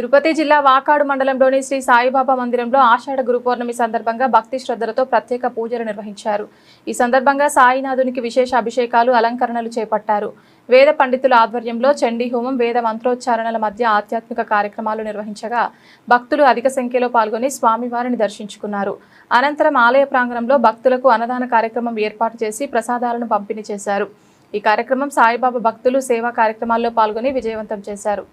తిరుపతి జిల్లా వాకాడు మండలంలోని శ్రీ సాయిబాబా మందిరంలో ఆషాఢ గురు పౌర్ణమి సందర్భంగా భక్తి శ్రద్ధలతో ప్రత్యేక పూజలు నిర్వహించారు. ఈ సందర్భంగా సాయినాథునికి విశేష అభిషేకాలు, అలంకరణలు చేపట్టారు. వేద పండితుల ఆధ్వర్యంలో చండీ హోమం, వేద మంత్రోచ్చారణల మధ్య ఆధ్యాత్మిక కార్యక్రమాలు నిర్వహించగా భక్తులు అధిక సంఖ్యలో పాల్గొని స్వామివారిని దర్శించుకున్నారు. అనంతరం ఆలయ ప్రాంగణంలో భక్తులకు అన్నదాన కార్యక్రమం ఏర్పాటు చేసి ప్రసాదాలను పంపిణీ చేశారు. ఈ కార్యక్రమం సాయిబాబా భక్తులు సేవా కార్యక్రమాల్లో పాల్గొని విజయవంతం చేశారు.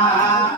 Om